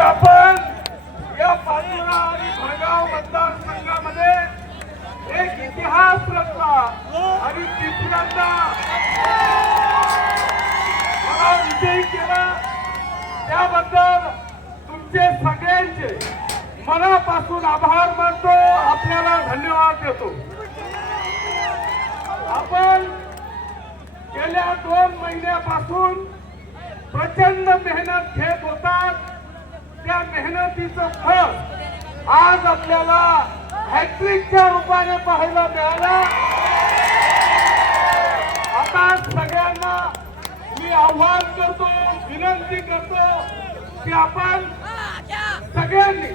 आपण या पाचोरा आणि मतदार मतदारसंघामध्ये एक इतिहास रचला आणि तिसऱ्यांदा मला विजयी केला त्याबद्दल तुमचे सगळ्यांचे मनापासून आभार मानतो आपल्याला धन्यवाद देतो आपण गेल्या दोन महिन्यापासून प्रचंड मेहनत घेत होतात त्या मेहनतीचं फळ आज आपल्याला हॅट्रिकच्या रूपाने पाहायला मिळालं आता सगळ्यांना मी आव्हान करतो विनंती करतो की आपण सगळ्यांनी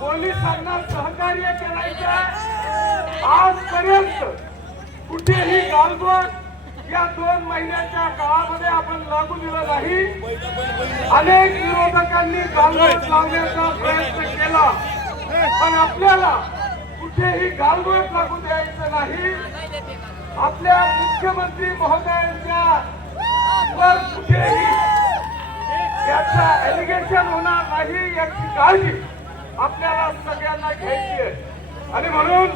पोलिसांना सहकार्य करायचं आजपर्यंत कुठेही गालबोट या दोन महिन्याच्या काळामध्ये आपण लागू दिला नाही अनेक विरोधकांनी गालबोट लावण्याचा प्रयत्न केला पण आपल्याला कुठेही गालबोट लागू द्यायचं नाही आपल्या मुख्यमंत्री महोदयांच्या वर कुठेही याचा एलिगेशन होणार नाही याची काळजी आपल्याला सगळ्यांना घ्यायची आहे आणि म्हणून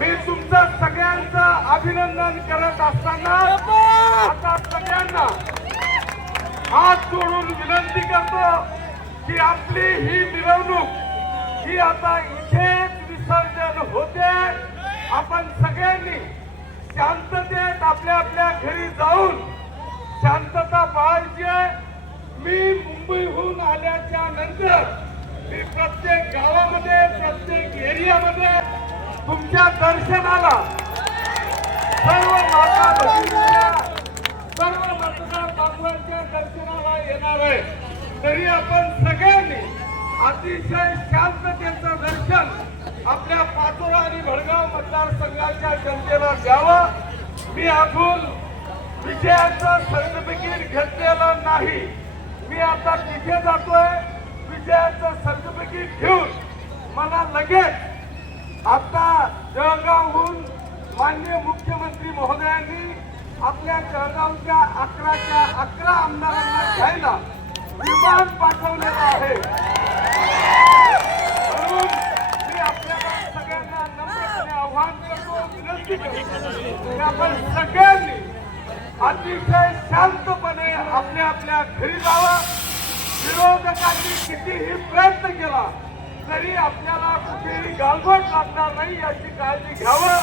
मी तुमचा सगळ्यांचा अभिनंदन करत असताना आता सगळ्यांना हात जोडून विनंती करतो की आपली ही मिरवणूक ही आता इथेच विसर्जन होते आपण सगळ्यांनी शांततेत आपल्या आपल्या घरी जाऊन शांतता पाळायची मी मुंबईहून आल्याच्या नंतर मी प्रत्येक गावामध्ये प्रत्येक एरियामध्ये तुमच्या दर्शनाला सर्व दर्शनाला येणार आहे तरी आपण सगळ्यांनी अतिशय शांततेचं दर्शन आपल्या पाचोरा आणि भडगाव मतदारसंघाच्या जनतेला द्यावं मी अजून विजयाचं सर्टिफिकेट घेतलेलं नाही मी आता तिथे जातोय विजयाचं सर्टिफिकेट घेऊन मला लगेच आता जळगावहून माननीय मुख्यमंत्री महोदयांनी आपल्या जळगावच्या अकराच्या अकरा आमदारांना घ्यायला विमान पाठवलेलं आहे सगळ्यांना नम्रपणे आव्हान करतो विनंती करतो आपण सगळ्यांनी अतिशय शांतपणे आपल्या आपल्या घरी जावा विरोधकांनी कितीही प्रयत्न केला तरी आपल्याला कुठेही गालबोट लागणार नाही याची काळजी घ्यावं